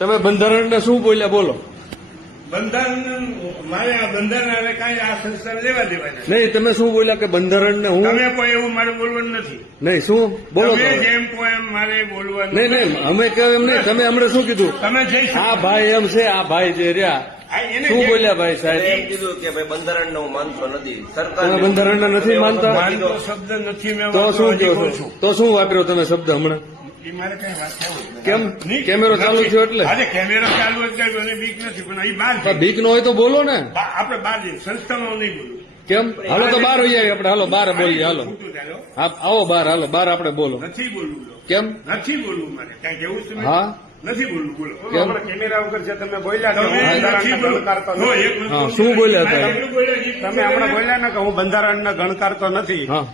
તમે બંધારણને શું બોલ્યા બોલો? બંધારણ મારે આ બંધારણ કઈ આ સંસ્થા લેવા દેવા નથી. નહીં, તમે શું બોલ્યા કે બંધારણને હું તમે કોઈ એવું મારે બોલવાનું નથી. નહીં, શું બોલો? તમે તમે જેમ કહો એમ મારે બોલવાનું નહીં નહીં, અમે કહ્યું એમ નહીં. તમે હમણાં શું કીધું? તમે જઈ શકો. આ ભાઈ એમ છે, આ ભાઈ જે રહ્યા આ એને શું જે- બોલ્યા ભાઈ સાહેબ? એમ કીધું કે ભાઈ બંધારણને હું માનતો નથી. તમે બંધારણને નથી માનતા? માનતો શબ્દ નથી મેં તો શું હજી કહો કહું છો? છું. તો શું વાપર્યો તમે શબ્દ હમણાં? એ મારે કઈ વાત થવું જ નથી. કેમ? નહીં, કેમેરો ચાલુ નથી. થયો એટલે? અરે કેમેરો ચાલુ જ જાય મને બીક નથી પણ અહીં બહાર પણ બીક નો હોય તો બોલો ને. આપણે બહાર જઈએ સંસ્થામાં નહીં બોલું. કેમ? હાલો તો બહાર હોઈએ આપણે. હાલો બહાર બોલીએ. હાલો ખોટું ચાલો. હા, આવો બહાર. હાલો બહાર આપણે બોલો. નથી બોલવું લો. કેમ? નથી બોલવું મારે કઈ કેવું છે મેં? હા, નથી બોલવું બોલો. કેમ? કેમેરા વગર જે તમે બોલ્યા છો, તમે હું નથી બંધારણને બોલવું. ગણકારતો જો, નથી. એક વસ્તુ હા, શું બોલ્યા હતા? તમે બોલ્યા છે. તમે હમણાં બોલ્યા ને કે હું બંધારણને ગણકારતો નથી, હા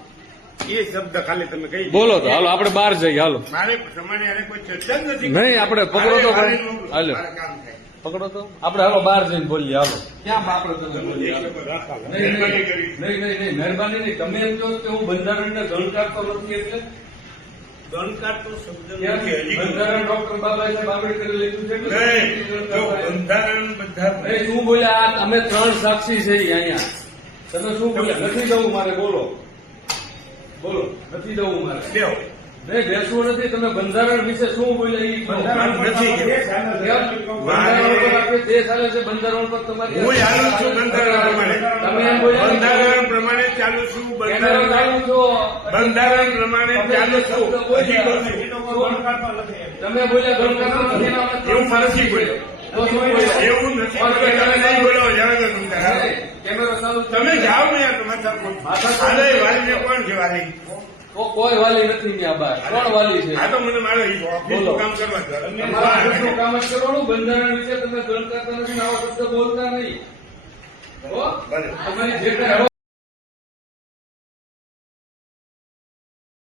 એ શબ્દ ખાલી તમે કહી દીધો. બોલો તો. હાલો આપણે બહાર જઈએ. હાલો મારે તમારી હારે કોઈ ચર્ચા જ નથી. નહીં, આપણે પકડો તો મારે ભાઈ. મારે હાલો મારે કામ થાય. પકડો તો. આપણે હાલો બહાર જઈને બોલીએ. હાલો ક્યાં આપણે તમે બોલીએ? હાલો. નહીં, મહેરબાની કરી. નહીં, મહેરબાની નહીં. તમે એમ કહો કે હું બંધારણને ગણકારતો નથી એટલે ગણકાર તો શબ્દ કેમ? નથી. હજી બંધારણ ડોક્ટર બાબા સાહેબ આંબેડકરે લખ્યું છે એટલે નહીં, જો બંધારણ બધા નહીં, શું બોલ્યા? આ અમે 3 સાક્ષી છે અહીંયા. તમે શું બોલ્યા? નથી જવું મારે. બોલો બોલો. નથી જવું મારે. દેવો. નહીં, બેસવું નથી. તમે બંધારણ વિશે શું બોલ્યા? એ કહો. બંધારણ નથી કેમ? બંધારણ પર આપણે દેશ ચાલે છે. બંધારણ પર તમારી હું ચાલુ છું બંધારણ પ્રમાણે. તમે એમ બોલ્યા ને? બંધારણ પ્રમાણે ચાલુ છું. કેમેરો ચાલુ છો. બંધારણ પ્રમાણે ચાલુ છું. હજી કહું છું. તમે બોલ્યા ગણકારતો નથી એના માટે એવું નથી બોલ્યો. તો શું બોલ્યા? એવું નથી બોલ્યો. તમે નહીં બોલો જાણે કે બંધારણ. નહીં, કેમેરો ચાલુ છે. તમે જાઓ ને યાર તમારા હાલે વાલીને કોણ છે વાલી? તો કોઈ વાલી નથી ત્યાં બહાર. કોણ વાલી છે? આ તો મને મારે ઓફિસનું બોલો. કામ કરવા દો. તમારા ઓફિસનું કામ જ કરવાનું. બંધારણ વિશે તમે ગણકારતા નથી ને આવા શબ્દ બોલતા નહીં. હો? ભલે. તમારી જે કાંઈ